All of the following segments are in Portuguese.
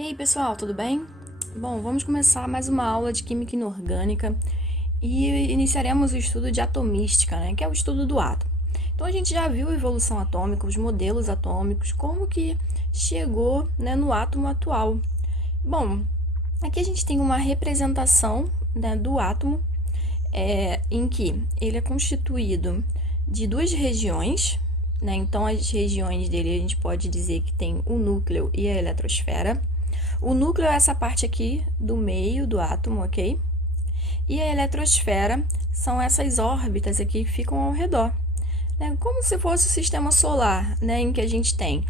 E aí, pessoal, tudo bem? Bom, vamos começar mais uma aula de Química Inorgânica e iniciaremos o estudo de atomística, né, que é o estudo do átomo. Então, a gente já viu a evolução atômica, os modelos atômicos, como que chegou, né, no átomo atual. Bom, aqui a gente tem uma representação, né, do átomo, em que ele é constituído de duas regiões, né? Então, as regiões dele a gente pode dizer que tem o núcleo e a eletrosfera. O núcleo é essa parte aqui do meio do átomo, ok? E a eletrosfera são essas órbitas aqui que ficam ao redor, né? Como se fosse o sistema solar, né? Em que a gente tem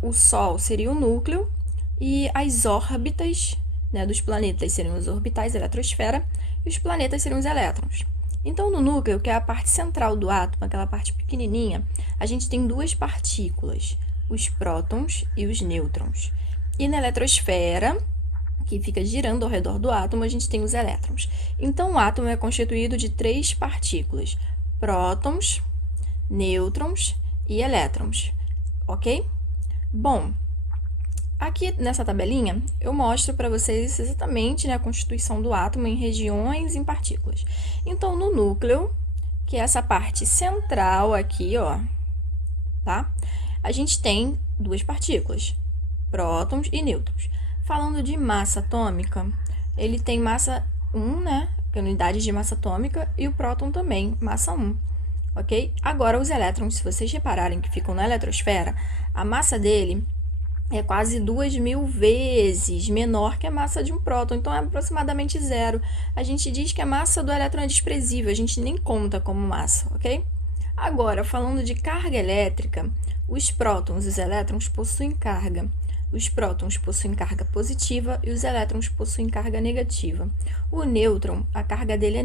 o Sol seria o núcleo e as órbitas, né, dos planetas seriam os orbitais, a eletrosfera, e os planetas seriam os elétrons. Então, no núcleo, que é a parte central do átomo, aquela parte pequenininha, a gente tem duas partículas, os prótons e os nêutrons. E na eletrosfera, que fica girando ao redor do átomo, a gente tem os elétrons. Então, o átomo é constituído de três partículas, prótons, nêutrons e elétrons, ok? Bom, aqui nessa tabelinha eu mostro para vocês exatamente, né, a constituição do átomo em regiões e em partículas. Então, no núcleo, que é essa parte central aqui, ó, tá? A gente tem duas partículas, prótons e nêutrons. Falando de massa atômica, ele tem massa 1, né, que é unidade de massa atômica, e o próton também, massa 1, ok? Agora, os elétrons, se vocês repararem que ficam na eletrosfera, a massa dele é quase 2.000 vezes menor que a massa de um próton, então é aproximadamente zero. A gente diz que a massa do elétron é desprezível, a gente nem conta como massa, ok? Agora, falando de carga elétrica, os prótons e os elétrons possuem carga. Os prótons possuem carga positiva e os elétrons possuem carga negativa. O nêutron, a carga dele é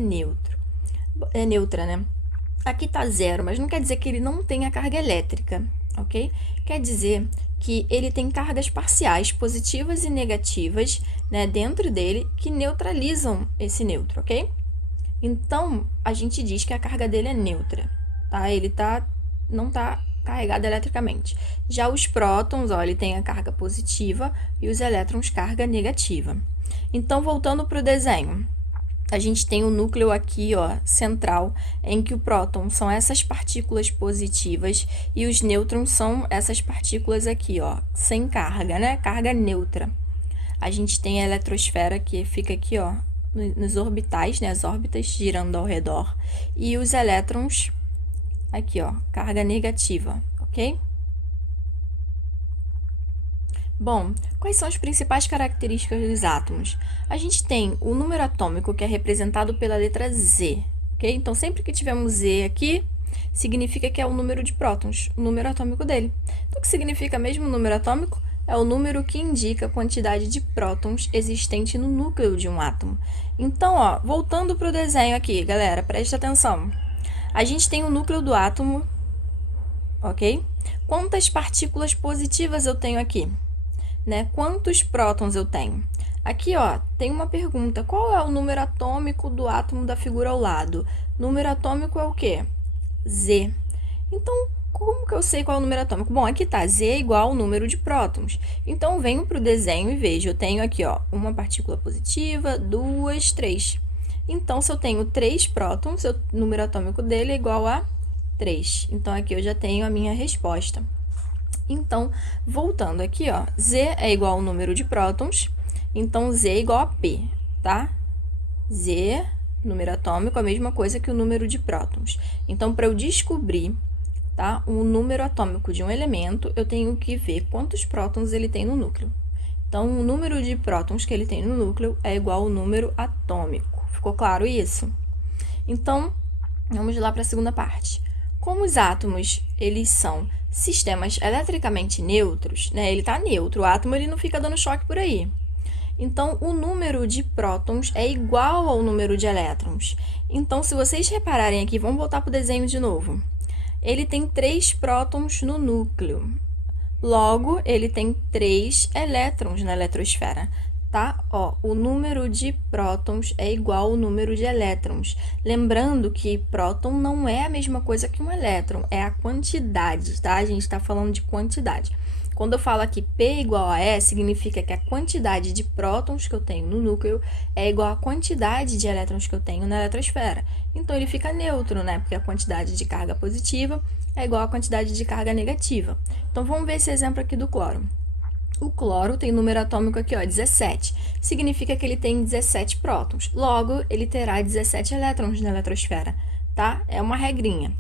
neutra, né? Aqui está zero, mas não quer dizer que ele não tenha carga elétrica, ok? Quer dizer que ele tem cargas parciais positivas e negativas, né, dentro dele que neutralizam esse nêutron, ok? Então, a gente diz que a carga dele é neutra, tá? Ele não está carregado eletricamente. Já os prótons, ó, ele tem a carga positiva e os elétrons carga negativa. Então, voltando para o desenho, a gente tem o núcleo aqui, ó, central, em que o próton são essas partículas positivas e os nêutrons são essas partículas aqui, ó, sem carga, né? Carga neutra. A gente tem a eletrosfera que fica aqui, ó, nos orbitais, né? As órbitas girando ao redor. E os elétrons aqui, ó, carga negativa, ok? Bom, quais são as principais características dos átomos? A gente tem o número atômico, que é representado pela letra Z, ok? Então, sempre que tivermos Z aqui, significa que é o número de prótons, o número atômico dele. Então, o que significa mesmo o número atômico? É o número que indica a quantidade de prótons existente no núcleo de um átomo. Então, ó, voltando para o desenho aqui, galera, preste atenção. A gente tem o núcleo do átomo, ok? Quantas partículas positivas eu tenho aqui? Né? Quantos prótons eu tenho? Aqui, ó, tem uma pergunta. Qual é o número atômico do átomo da figura ao lado? Número atômico é o quê? Z. Então, como que eu sei qual é o número atômico? Bom, aqui tá, Z é igual ao número de prótons. Então, venho para o desenho e vejo, eu tenho aqui, ó, uma partícula positiva, duas, três. Então, se eu tenho 3 prótons, o número atômico dele é igual a 3. Então, aqui eu já tenho a minha resposta. Então, voltando aqui, ó, Z é igual ao número de prótons, então Z é igual a P, tá? Z, número atômico, a mesma coisa que o número de prótons. Então, para eu descobrir, tá, o número atômico de um elemento, eu tenho que ver quantos prótons ele tem no núcleo. Então, o número de prótons que ele tem no núcleo é igual ao número atômico. Ficou claro isso? Então, vamos lá para a segunda parte. Como os átomos, eles são sistemas eletricamente neutros, né? Ele está neutro, o átomo ele não fica dando choque por aí. Então, o número de prótons é igual ao número de elétrons. Então, se vocês repararem aqui, vamos voltar para o desenho de novo. Ele tem 3 prótons no núcleo. Logo, ele tem 3 elétrons na eletrosfera. tá? Ó, o número de prótons é igual ao número de elétrons. Lembrando que próton não é a mesma coisa que um elétron, é a quantidade, tá? A gente está falando de quantidade. Quando eu falo aqui P igual a E, significa que a quantidade de prótons que eu tenho no núcleo é igual à quantidade de elétrons que eu tenho na eletrosfera. Então, ele fica neutro, né? Porque a quantidade de carga positiva é igual à quantidade de carga negativa. Então, vamos ver esse exemplo aqui do cloro. O cloro tem número atômico aqui, ó, 17. Significa que ele tem 17 prótons. Logo, ele terá 17 elétrons na eletrosfera, tá? É uma regrinha.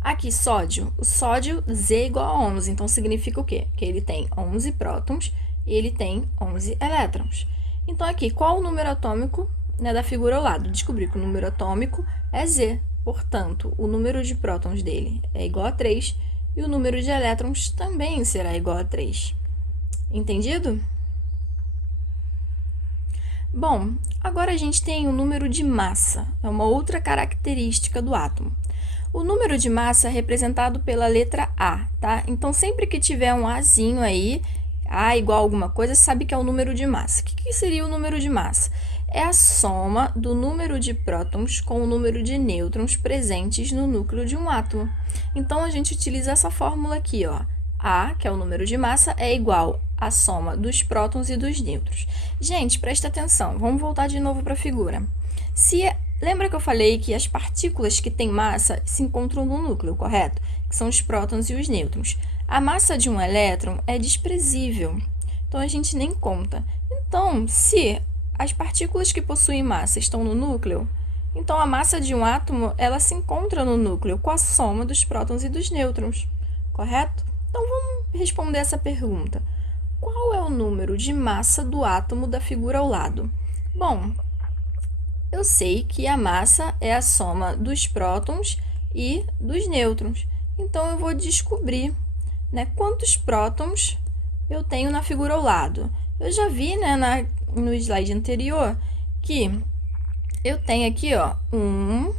Aqui, sódio. O sódio, Z igual a 11. Então, significa o quê? Que ele tem 11 prótons e ele tem 11 elétrons. Então, aqui, qual o número atômico, né, da figura ao lado? Descobri que o número atômico é Z. Portanto, o número de prótons dele é igual a 3 e o número de elétrons também será igual a 3. Entendido? Bom, agora a gente tem o número de massa, é uma outra característica do átomo. O número de massa é representado pela letra A, tá? Então, sempre que tiver um Azinho aí, A igual a alguma coisa, sabe que é o número de massa. O que seria o número de massa? É a soma do número de prótons com o número de nêutrons presentes no núcleo de um átomo. Então, a gente utiliza essa fórmula aqui, ó. A, que é o número de massa, é igual à soma dos prótons e dos nêutrons. Gente, presta atenção, vamos voltar de novo para a figura. Lembra que eu falei que as partículas que têm massa se encontram no núcleo, correto? Que são os prótons e os nêutrons. A massa de um elétron é desprezível, então a gente nem conta. Então, se as partículas que possuem massa estão no núcleo, então a massa de um átomo ela se encontra no núcleo com a soma dos prótons e dos nêutrons, correto? Então, vamos responder essa pergunta. Qual é o número de massa do átomo da figura ao lado? Bom, eu sei que a massa é a soma dos prótons e dos nêutrons. Então, eu vou descobrir, né, quantos prótons eu tenho na figura ao lado. Eu já vi, né, no slide anterior que eu tenho aqui, ó, 1,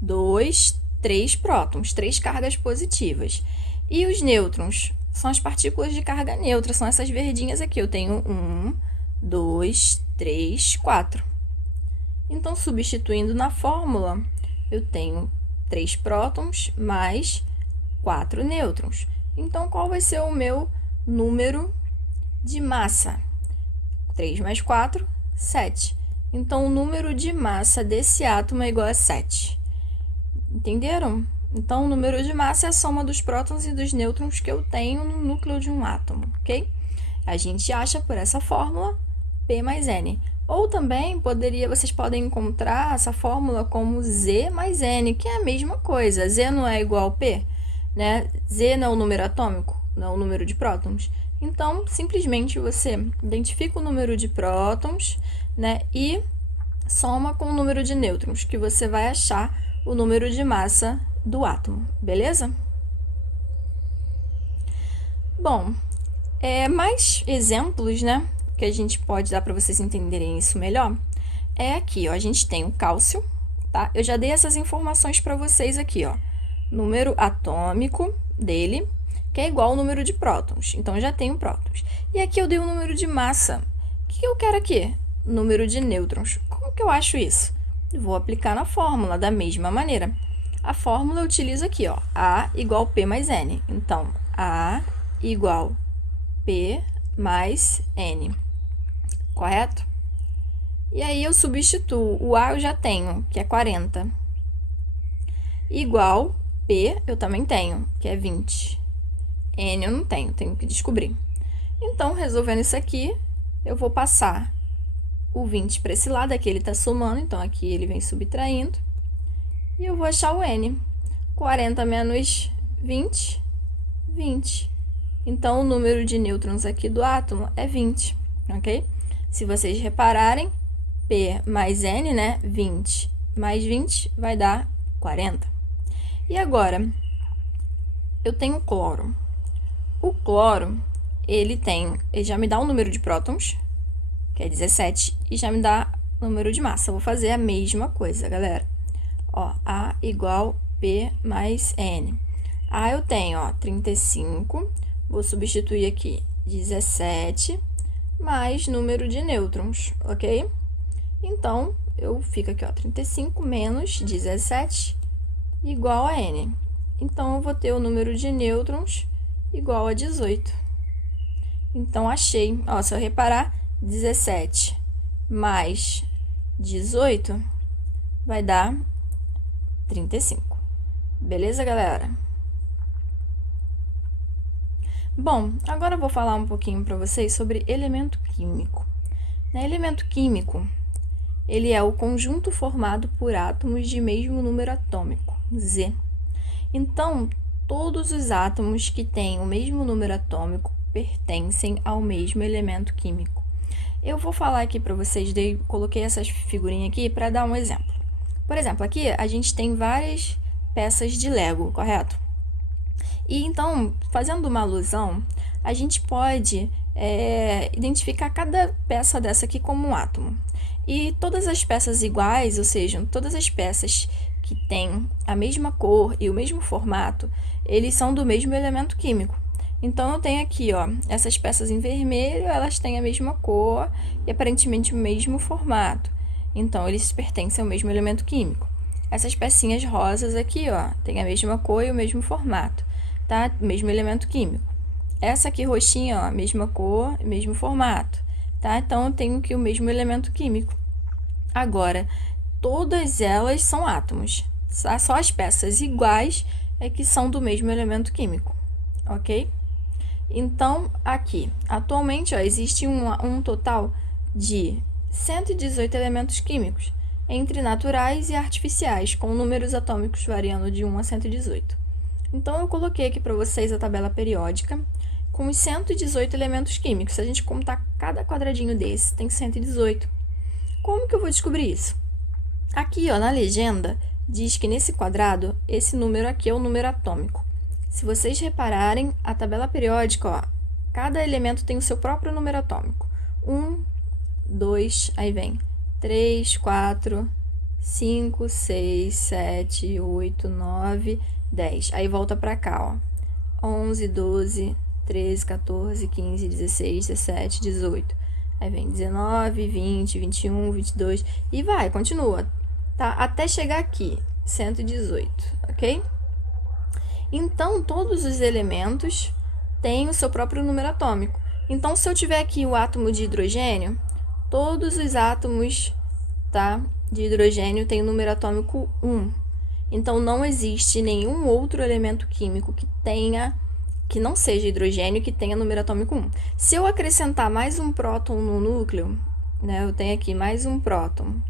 2, 3 prótons, 3 cargas positivas. E os nêutrons são as partículas de carga neutra, são essas verdinhas aqui. Eu tenho 1, 2, 3, 4. Então, substituindo na fórmula, eu tenho 3 prótons mais 4 nêutrons. Então, qual vai ser o meu número de massa? 3 mais 4, 7. Então, o número de massa desse átomo é igual a 7. Entenderam? Então, o número de massa é a soma dos prótons e dos nêutrons que eu tenho no núcleo de um átomo, ok? A gente acha por essa fórmula P mais N. Ou também vocês podem encontrar essa fórmula como Z mais N, que é a mesma coisa. Z não é igual a P, né? Z não é o número atômico, não é o número de prótons. Então, simplesmente você identifica o número de prótons, né, e soma com o número de nêutrons, que você vai achar o número de massa do átomo, beleza? Bom, mais exemplos, né, que a gente pode dar para vocês entenderem isso melhor, é aqui, ó, a gente tem o cálcio, tá? Eu já dei essas informações para vocês aqui, ó, número atômico dele, que é igual ao número de prótons, então já tenho prótons. E aqui eu dei o número de massa. O que eu quero aqui? Número de nêutrons. Como que eu acho isso? Vou aplicar na fórmula da mesma maneira. A fórmula eu utilizo aqui, ó, A igual P mais N. Então, A igual P mais N, correto? E aí eu substituo, o A eu já tenho, que é 40, igual P eu também tenho, que é 20. N eu não tenho que descobrir. Então, resolvendo isso aqui, eu vou passar o 20 para esse lado, aqui ele está somando, então aqui ele vem subtraindo. E eu vou achar o N. 40 menos 20, 20. Então, o número de nêutrons aqui do átomo é 20, ok? Se vocês repararem, P mais N, né? 20 mais 20 vai dar 40. E agora, eu tenho cloro. O cloro, ele já me dá um número de prótons, que é 17, e já me dá número de massa. Eu vou fazer a mesma coisa, galera. Ó, A igual P mais N. A eu tenho, ó, 35, vou substituir aqui 17, mais número de nêutrons, ok? Então, eu fico aqui, ó, 35 menos 17 igual a N. Então, eu vou ter o número de nêutrons igual a 18. Então, achei. Ó, se eu reparar, 17 mais 18 vai dar 35. Beleza, galera? Bom, agora eu vou falar um pouquinho para vocês sobre elemento químico. Elemento químico, ele é o conjunto formado por átomos de mesmo número atômico, Z. Então, todos os átomos que têm o mesmo número atômico pertencem ao mesmo elemento químico. Eu vou falar aqui para vocês, coloquei essas figurinhas aqui para dar um exemplo. Por exemplo, aqui a gente tem várias peças de Lego, correto? E então, fazendo uma alusão, a gente pode identificar cada peça dessa aqui como um átomo. E todas as peças iguais, ou seja, todas as peças que têm a mesma cor e o mesmo formato, eles são do mesmo elemento químico. Então, eu tenho aqui, ó, essas peças em vermelho, elas têm a mesma cor e aparentemente o mesmo formato. Então, eles pertencem ao mesmo elemento químico. Essas pecinhas rosas aqui, ó, têm a mesma cor e o mesmo formato, tá? Mesmo elemento químico. Essa aqui roxinha, ó, mesma cor e mesmo formato, tá? Então, eu tenho aqui o mesmo elemento químico. Agora, todas elas são átomos, tá? Só as peças iguais é que são do mesmo elemento químico, ok? Então, aqui, atualmente, ó, existe um total de 118 elementos químicos, entre naturais e artificiais, com números atômicos variando de 1 a 118. Então, eu coloquei aqui para vocês a tabela periódica com os 118 elementos químicos. Se a gente contar cada quadradinho desse, tem 118. Como que eu vou descobrir isso? Aqui, ó, na legenda, diz que nesse quadrado, esse número aqui é o número atômico. Se vocês repararem, a tabela periódica, ó, cada elemento tem o seu próprio número atômico. 1, 2, aí vem 3, 4, 5, 6, 7, 8, 9, 10. Aí volta para cá, ó. 11, 12, 13, 14, 15, 16, 17, 18. Aí vem 19, 20, 21, 22 e vai, continua, tá? Até chegar aqui, 118, ok? Então, todos os elementos têm o seu próprio número atômico. Então, se eu tiver aqui o átomo de hidrogênio, todos os átomos, tá, de hidrogênio têm o número atômico 1. Então, não existe nenhum outro elemento químico que não seja hidrogênio que tenha número atômico 1. Se eu acrescentar mais um próton no núcleo, né, eu tenho aqui mais um próton.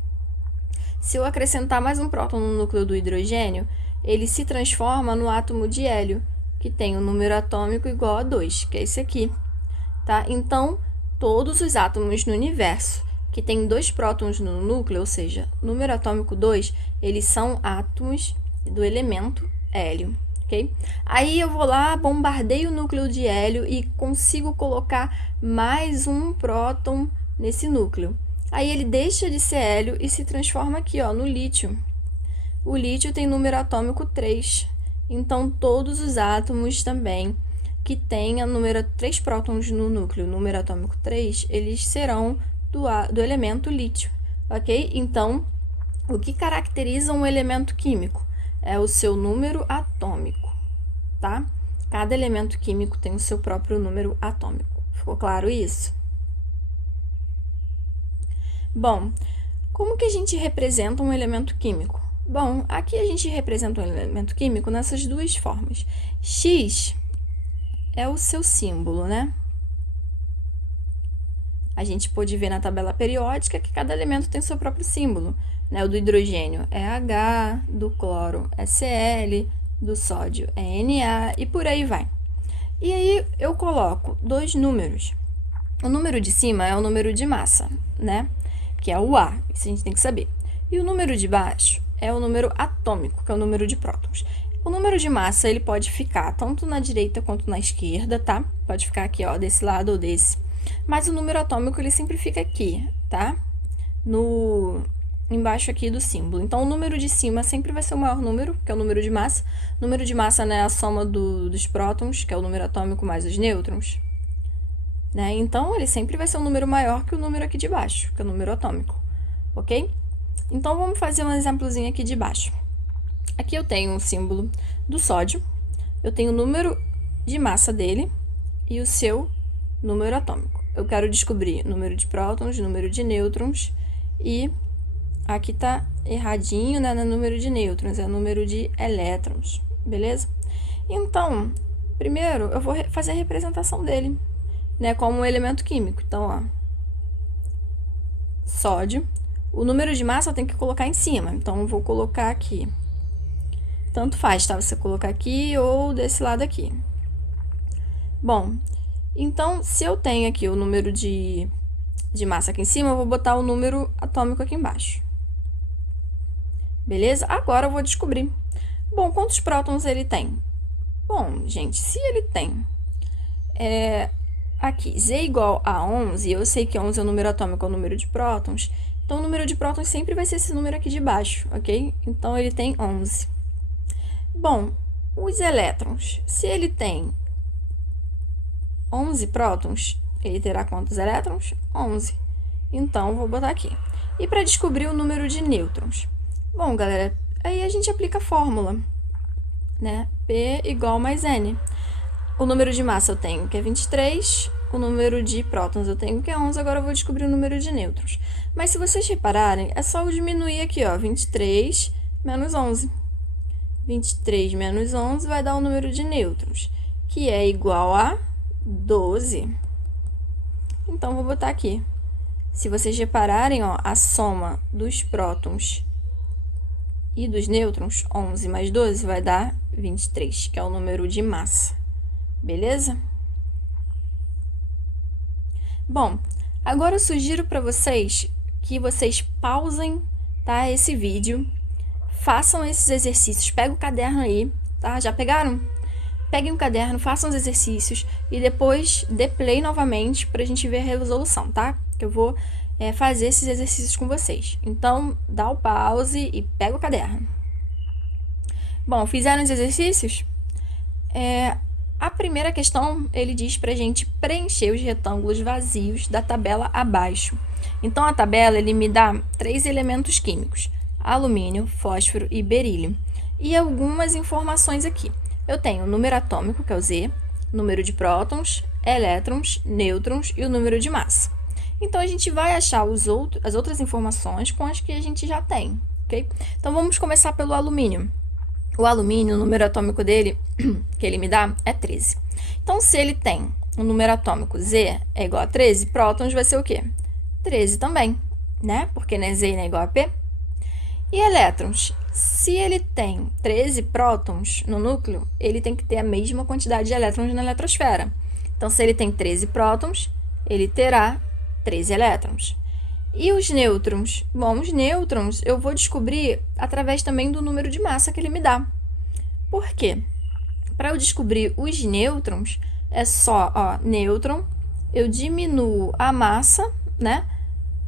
Se eu acrescentar mais um próton no núcleo do hidrogênio, ele se transforma no átomo de hélio, que tem um número atômico igual a 2, que é esse aqui, tá? Então, todos os átomos no universo que tem 2 prótons no núcleo, ou seja, número atômico 2, eles são átomos do elemento hélio, ok? Aí eu vou lá, bombardeio o núcleo de hélio e consigo colocar mais um próton nesse núcleo. Aí ele deixa de ser hélio e se transforma aqui, ó, no lítio. O lítio tem número atômico 3, então todos os átomos também que tenham 3 prótons no núcleo, número atômico 3, eles serão do elemento lítio, ok? Então, o que caracteriza um elemento químico é o seu número atômico, tá? Cada elemento químico tem o seu próprio número atômico. Ficou claro isso? Bom, como que a gente representa um elemento químico? Bom, aqui a gente representa um elemento químico nessas duas formas. X é o seu símbolo, né? A gente pode ver na tabela periódica que cada elemento tem seu próprio símbolo, né? O do hidrogênio é H, do cloro é Cl, do sódio é Na e por aí vai. E aí eu coloco 2 números. O número de cima é o número de massa, né? Que é o A, isso a gente tem que saber. E o número de baixo é o número atômico, que é o número de prótons. O número de massa, ele pode ficar tanto na direita quanto na esquerda, tá? Pode ficar aqui, ó, desse lado ou desse. Mas o número atômico, ele sempre fica aqui, tá? Embaixo aqui do símbolo. Então, o número de cima sempre vai ser o maior número, que é o número de massa. O número de massa, né, é a soma dos prótons, que é o número atômico, mais os nêutrons. né? Então, ele sempre vai ser um número maior que o número aqui de baixo, que é o número atômico, ok? Então, vamos fazer um exemplozinho aqui de baixo. Aqui eu tenho o símbolo do sódio, eu tenho o número de massa dele e o seu número atômico. Eu quero descobrir número de prótons, número de nêutrons e aqui tá erradinho, né, no número de nêutrons, é o número de elétrons, beleza? Então, primeiro eu vou fazer a representação dele, né, como um elemento químico. Então, ó, sódio, o número de massa eu tenho que colocar em cima, então eu vou colocar aqui. Tanto faz, tá? Você colocar aqui ou desse lado aqui. Bom, então, se eu tenho aqui o número de massa aqui em cima, eu vou botar o número atômico aqui embaixo. Beleza? Agora eu vou descobrir. Bom, quantos prótons ele tem? Bom, gente, se ele tem aqui Z igual a 11, eu sei que 11 é o número atômico, é o número de prótons, então o número de prótons sempre vai ser esse número aqui de baixo, ok? Então, ele tem 11. Bom, os elétrons, se ele tem 11 prótons, ele terá quantos elétrons? 11. Então, vou botar aqui. E para descobrir o número de nêutrons? Bom, galera, aí a gente aplica a fórmula, né? P igual mais N. O número de massa eu tenho que é 23, o número de prótons eu tenho que é 11, agora eu vou descobrir o número de nêutrons. Mas se vocês repararem, é só eu diminuir aqui, ó, 23 menos 11. 23 menos 11 vai dar o número de nêutrons, que é igual a 12. Então, vou botar aqui. Se vocês repararem, ó, a soma dos prótons e dos nêutrons, 11 mais 12, vai dar 23, que é o número de massa. Beleza? Bom, agora eu sugiro para vocês que vocês pausem, tá, esse vídeo, façam esses exercícios, pega o caderno aí, tá? Já pegaram? Peguem o caderno, façam os exercícios e depois dê play novamente para a gente ver a resolução, tá? Que eu vou fazer esses exercícios com vocês. Então, dá o pause e pega o caderno. Bom, fizeram os exercícios? A primeira questão, ele diz para a gente preencher os retângulos vazios da tabela abaixo. Então, a tabela, ele me dá 3 elementos químicos: alumínio, fósforo e berílio. E algumas informações aqui. Eu tenho o número atômico, que é o Z, número de prótons, elétrons, nêutrons e o número de massa. Então, a gente vai achar as outras informações com as que a gente já tem, ok? Então, vamos começar pelo alumínio. O alumínio, o número atômico dele, que ele me dá, é 13. Então, se ele tem um número atômico Z é igual a 13, prótons vai ser o quê? 13 também, né? Porque não é Z não é igual a P. E elétrons? Se ele tem 13 prótons no núcleo, ele tem que ter a mesma quantidade de elétrons na eletrosfera. Então, se ele tem 13 prótons, ele terá 13 elétrons. E os nêutrons? Bom, os nêutrons eu vou descobrir através também do número de massa que ele me dá. Por quê? Para eu descobrir os nêutrons, é só, ó, nêutron, eu diminuo a massa, né,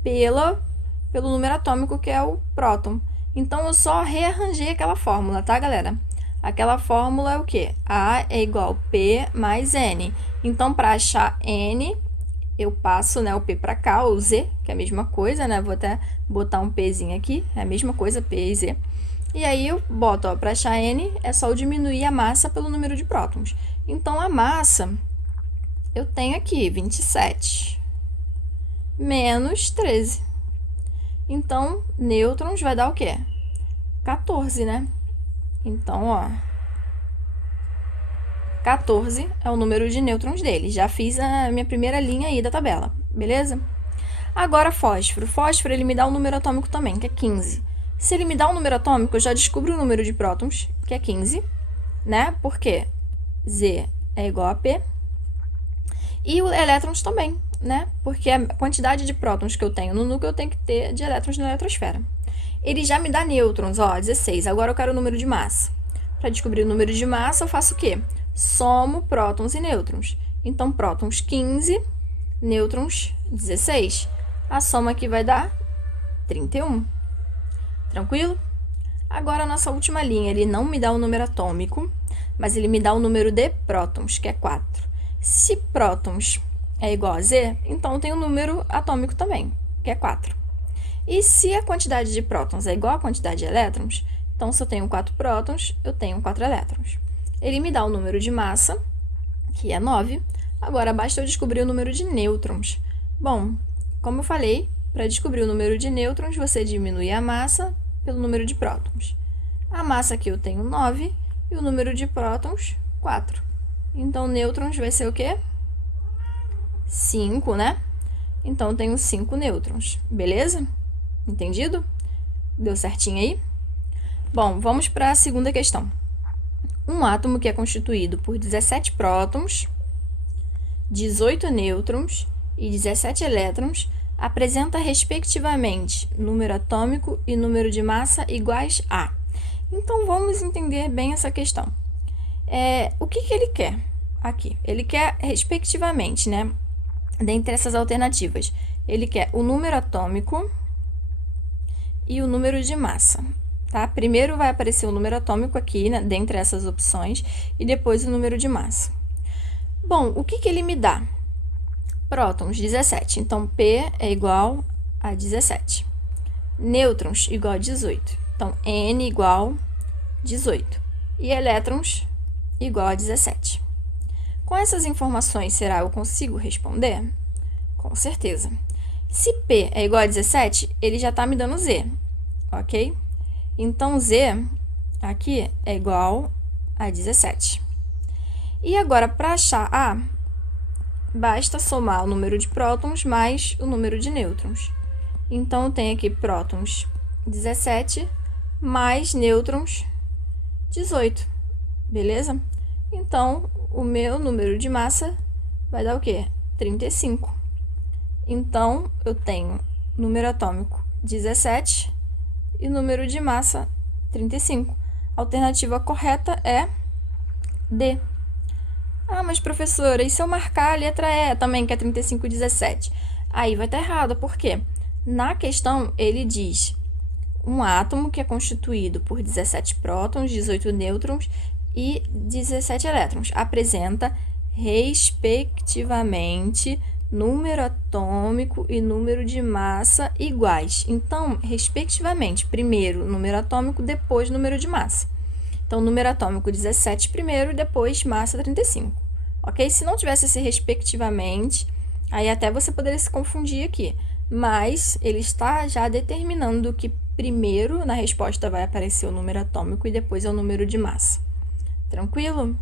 pelo número atômico, que é o próton. Então, eu só rearranjei aquela fórmula, tá, galera? Aquela fórmula é o quê? A é igual a P mais N. Então, para achar N, eu passo, né, o P para cá, ou Z, que é a mesma coisa, né? Vou até botar um Pzinho aqui, é a mesma coisa, P e Z. E aí, eu boto, ó, para achar N, é só eu diminuir a massa pelo número de prótons. Então, a massa, eu tenho aqui 27 menos 13. Então, nêutrons vai dar o quê? 14, né? Então, ó, 14 é o número de nêutrons dele. Já fiz a minha primeira linha aí da tabela, beleza? Agora, fósforo. Fósforo, ele me dá um número atômico também, que é 15. Se ele me dá um número atômico, eu já descubro o número de prótons, que é 15, né? Porque Z é igual a P. E o elétrons também, né? Porque a quantidade de prótons que eu tenho no núcleo, eu tenho que ter de elétrons na eletrosfera. Ele já me dá nêutrons, ó, 16. Agora eu quero o número de massa. Para descobrir o número de massa, eu faço o quê? Somo prótons e nêutrons. Então, prótons 15, nêutrons 16. A soma aqui vai dar 31. Tranquilo? Agora, a nossa última linha, ele não me dá o número atômico, mas ele me dá o número de prótons, que é 4. Se prótons é igual a Z, então tem um número atômico também, que é 4. E se a quantidade de prótons é igual à quantidade de elétrons, então se eu tenho 4 prótons, eu tenho 4 elétrons. Ele me dá o número de massa, que é 9. Agora, basta eu descobrir o número de nêutrons. Bom, como eu falei, para descobrir o número de nêutrons, você diminui a massa pelo número de prótons. A massa aqui eu tenho 9 e o número de prótons, 4. Então, nêutrons vai ser o quê? 5, né? Então, eu tenho 5 nêutrons, beleza? Entendido? Deu certinho aí? Bom, vamos para a segunda questão. Um átomo que é constituído por 17 prótons, 18 nêutrons e 17 elétrons apresenta, respectivamente, número atômico e número de massa iguais a. Então, vamos entender bem essa questão. O que ele quer aqui? Ele quer, respectivamente, né? Dentre essas alternativas, ele quer o número atômico e o número de massa. Tá? Primeiro vai aparecer o número atômico aqui, né, dentre essas opções, e depois o número de massa. Bom, o que ele me dá? Prótons, 17. Então, P é igual a 17. Nêutrons, igual a 18. Então, N igual a 18. E elétrons, igual a 17. Com essas informações, será eu consigo responder? Com certeza. Se P é igual a 17, ele já está me dando Z, ok? Então, Z aqui é igual a 17. E agora, para achar A, basta somar o número de prótons mais o número de nêutrons. Então, eu tenho aqui prótons 17 mais nêutrons 18, beleza? Então, o meu número de massa vai dar o quê? 35. Então, eu tenho número atômico 17 e número de massa 35. A alternativa correta é D. Ah, mas professora, e se eu marcar a letra E também, que é 35 e 17? Aí vai estar errado, por quê? Na questão, ele diz um átomo que é constituído por 17 prótons, 18 nêutrons e 17 elétrons. Apresenta, respectivamente, número atômico e número de massa iguais. Então, respectivamente, primeiro número atômico, depois número de massa. Então, número atômico 17 primeiro e depois massa 35. Ok? Se não tivesse esse respectivamente, aí até você poderia se confundir aqui. Mas ele está já determinando que primeiro na resposta vai aparecer o número atômico e depois é o número de massa. Tranquilo?